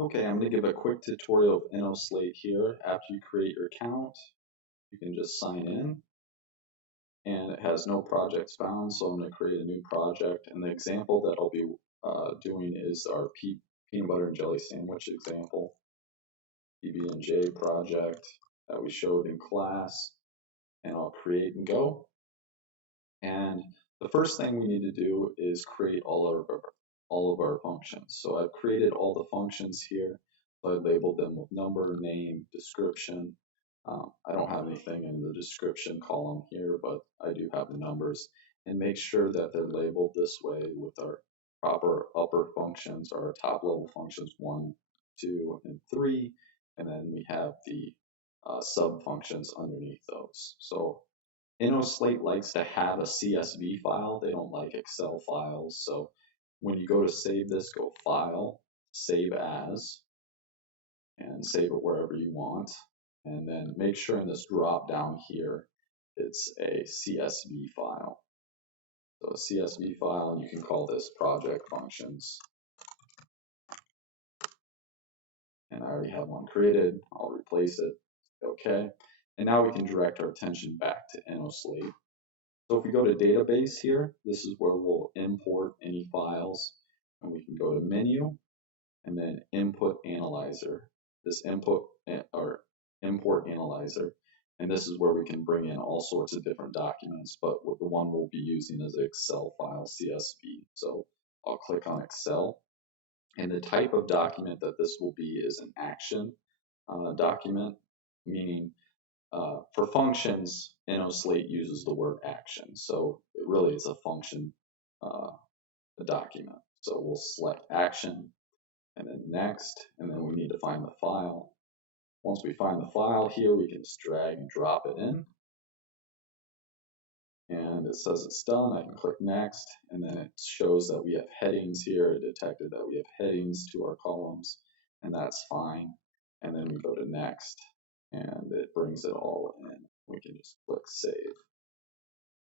Okay, I'm going to give a quick tutorial of Innoslate here. After you create your account, you can just sign in, and it has no projects found, so I'm going to create a new project. And the example that I'll be doing is our peanut butter and jelly sandwich example, PB&J project that we showed in class. And I'll create and go. And the first thing we need to do is create all of our functions. So I've created all the functions here. So I labeled them with number, name, description. I don't have anything in the description column here, but I do have the numbers. And make sure that they're labeled this way with our proper upper functions, our top level functions 1, 2, and 3. And then we have the sub functions underneath those. So Innoslate likes to have a CSV file. They don't like Excel files. So when you go to save this, go File, Save As, and save it wherever you want. And then make sure in this drop down here, it's a CSV file. So a CSV file, and you can call this project functions. And I already have one created. I'll replace it. Okay. And now we can direct our attention back to Innoslate. So if we go to database here, this is where we'll import any files, and we can go to menu and then input analyzer. This input or import analyzer, and this is where we can bring in all sorts of different documents, but the one we'll be using is Excel file CSV. So I'll click on Excel, and the type of document that this will be is an action document, meaning for functions, Innoslate uses the word action. So it really is a function document. So we'll select action and then next, and then we need to find the file. Once we find the file here, we can just drag and drop it in. And it says it's done. I can click next, and then it shows that we have headings here. It detected that we have headings to our columns, and that's fine. And then we go to next, and it brings it all in. We can just click save.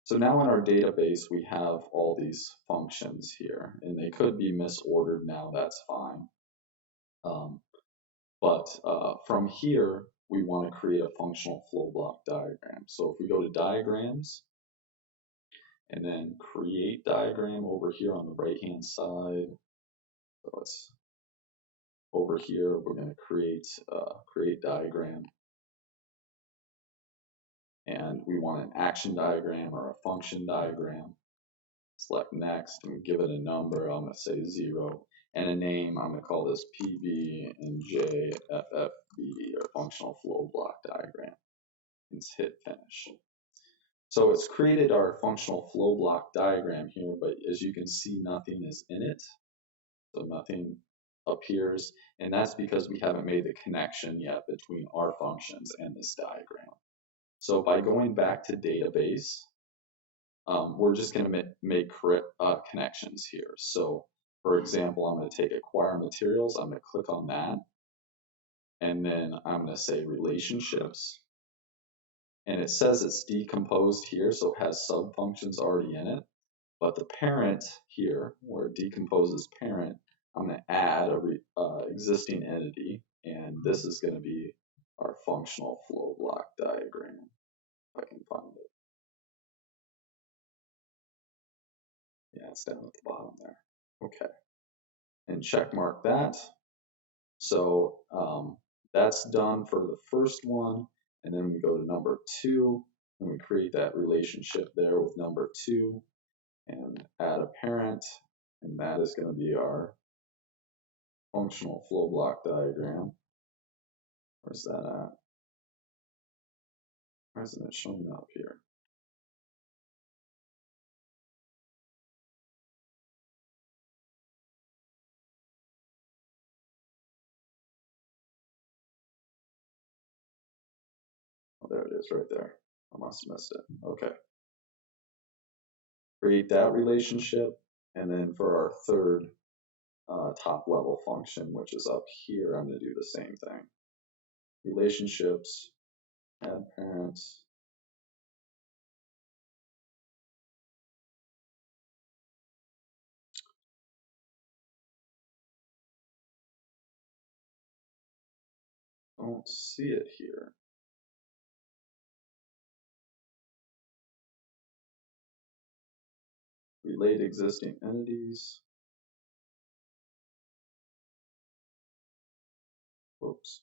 So now in our database, we have all these functions here, and they could be misordered now, that's fine. But from here, we want to create a functional flow block diagram. So if we go to diagrams, and then create diagram over here on the right-hand side, so it's over here, we're going to create diagram. And we want an action diagram or a function diagram. Select next and give it a number. I'm going to say 0, and a name. I'm going to call this PB and J FFB, or functional flow block diagram. Let's hit finish. So it's created our functional flow block diagram here, but as you can see, nothing is in it. So nothing appears, and that's because we haven't made the connection yet between our functions and this diagram. So by going back to database, we're just going to make connections here. So for example, I'm going to take acquire materials. I'm going to click on that. And then I'm going to say relationships. And it says it's decomposed here, so it has sub-functions already in it. But the parent here, where it decomposes parent, I'm going to add a existing entity. And this is going to be our functional flow block diagram, if I can find it. Yeah, it's down at the bottom there. Okay. And check mark that. So that's done for the first one. And then we go to number 2, and we create that relationship there with number 2 and add a parent. And that is going to be our functional flow block diagram. Where's that at? Why isn't it showing up here? Oh, there it is right there. I must have missed it. Okay. Create that relationship. And then for our third top level function, which is up here, I'm going to do the same thing. Relationships, add parents. don't see it here. Relate existing entities. Whoops.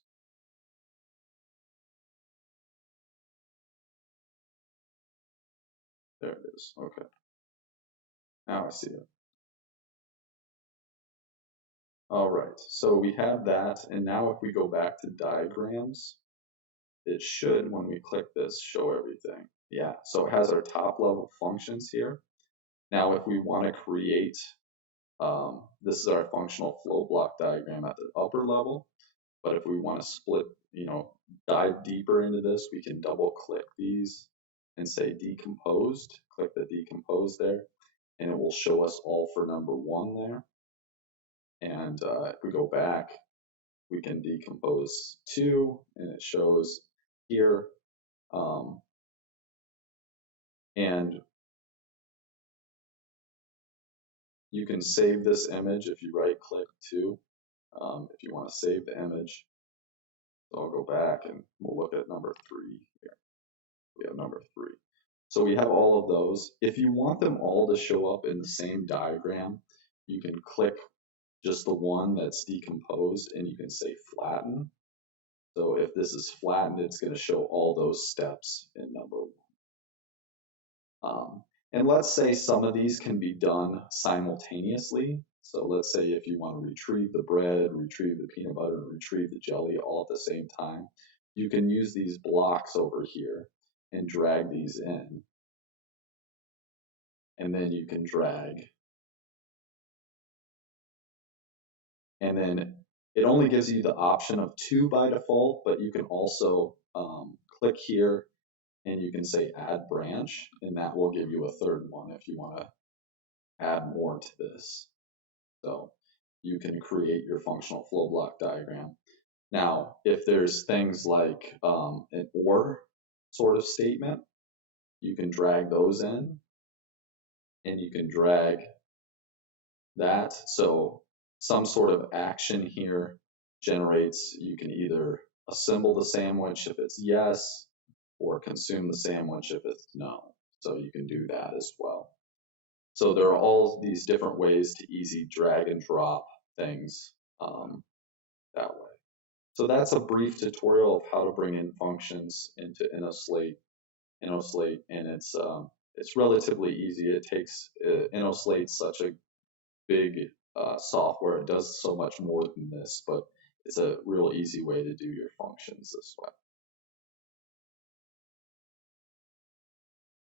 There it is. Okay. Now I see it. All right. So we have that. And now if we go back to diagrams, it should, when we click this, show everything. Yeah. So it has our top level functions here. Now, if we want to create, this is our functional flow block diagram at the upper level. But if we want to split, dive deeper into this, we can double click these and say decomposed. Click the decompose there, and it will show us all for number 1 there. And if we go back, we can decompose 2, and it shows here. And you can save this image if you right click too, if you want to save the image. So I'll go back and we'll look at number 3 here. We have number 3. So we have all of those. If you want them all to show up in the same diagram, you can click just the one that's decomposed and you can say flatten. So if this is flattened, it's going to show all those steps in number 1. And let's say some of these can be done simultaneously. So let's say if you want to retrieve the bread, retrieve the peanut butter, and retrieve the jelly all at the same time, you can use these blocks over here and drag these in. And then you can drag. And then it only gives you the option of 2 by default, but you can also click here and you can say add branch, and that will give you a 3rd one if you want to add more to this. So you can create your functional flow block diagram. Now, if there's things like an or sort of statement, you can drag those in, and you can drag that. So some sort of action here generates, you can either assemble the sandwich if it's yes, or consume the sandwich if it's no. So you can do that as well. So there are all these different ways to easy drag and drop things that way. So that's a brief tutorial of how to bring in functions into Innoslate, and it's relatively easy. It takes Innoslate's such a big software. It does so much more than this, but it's a real easy way to do your functions this way.